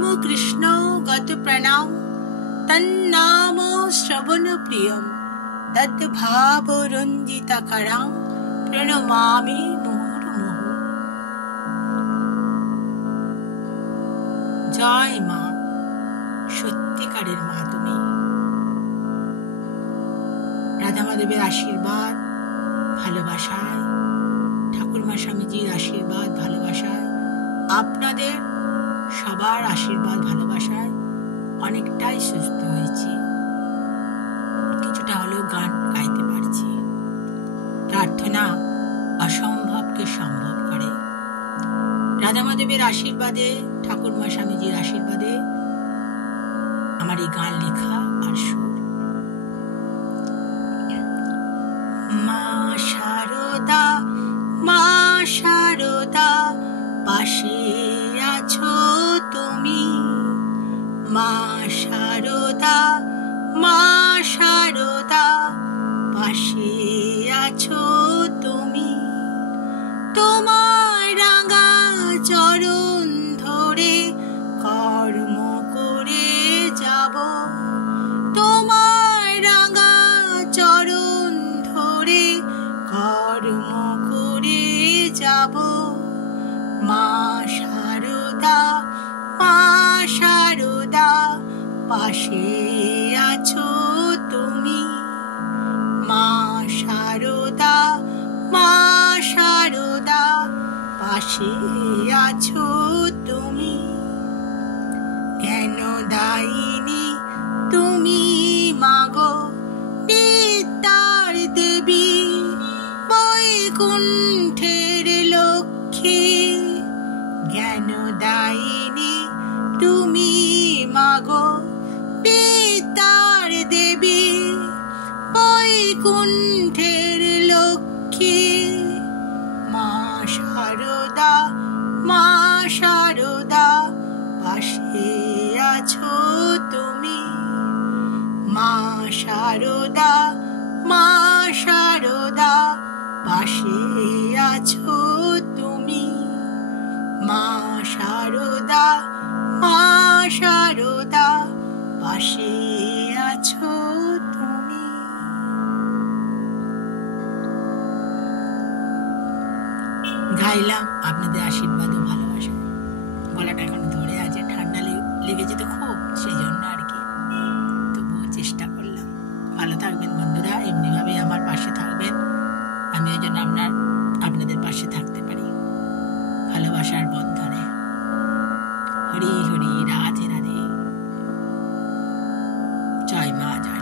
नाम कृष्ण गत प्रणाम तन्नाम श्रवण प्रियम तद्भाव रंजिता करां प्रणमामि मुहुर्मुहुः। जय मा, सत्यिकारेर मा तुमी। राधा माधवेर आशीर्बाद भालोबासाय, ठाकुरमा स्वामीजीर आशीर्बाद भालोबासाय, आपनादेर सबार आशीर्बाद भालोबासाय अनेकटाई सुस्थ हয়েছি, কিছুটা হলেও গান গাইতে পারছি। প্রার্থনা অসম্ভবকে সম্ভব করে। রাধা মাধবের আশীর্বাদে, ঠাকুরমা স্বামীজির আশীর্বাদে আমার এই গান লেখা আর সুর। মা শারদা, মা শারদা, পাশে আছো তুমি। মা শারদা, মা শারদা, পাশে আছো তুমি। তোমার রাঙা চরণ ধরে কর্ম করে যাব। তোমার রাঙা চরণ ধরে কর্ম করে যাব। মা শারদা, মা শারদা, পাশে আছো তুমি। মা শারদা, মা শারদা, পাশে আছো তুমি। জ্ঞানদায়িনী তুমি মাগো, বিদ্যার দেবী, বৈকুণ্ঠের লক্ষ্মী। জ্ঞানদায়িনী তুমি মাগো, বিদ্যার দেবী, বৈকুণ্ঠের লক্ষ্মী। মা শারদা, মা শারদা, পাশে আছো তুমি। মা শারদা, মা শারদা, পাশে আছো তুমি। মা শারদা, মা শারদা, পাশে আছো তুমি। গাইলাম আপনাদের আশীর্বাদ ও ভালোবাসা। গলাটা এখন ধরে আছে, ঠান্ডা লেগেছে তো খুব, সেই জন্য আর কি, তবুও চেষ্টা করলাম। ভালো থাকবেন বন্ধুরা, এমনিভাবে আমার পাশে থাকবেন, আমিও যেন আপনাদের পাশে থাকতে পারি ভালোবাসার বন্ধনে। হরি হরি, রাধে রাধে, জয় মা, জয়।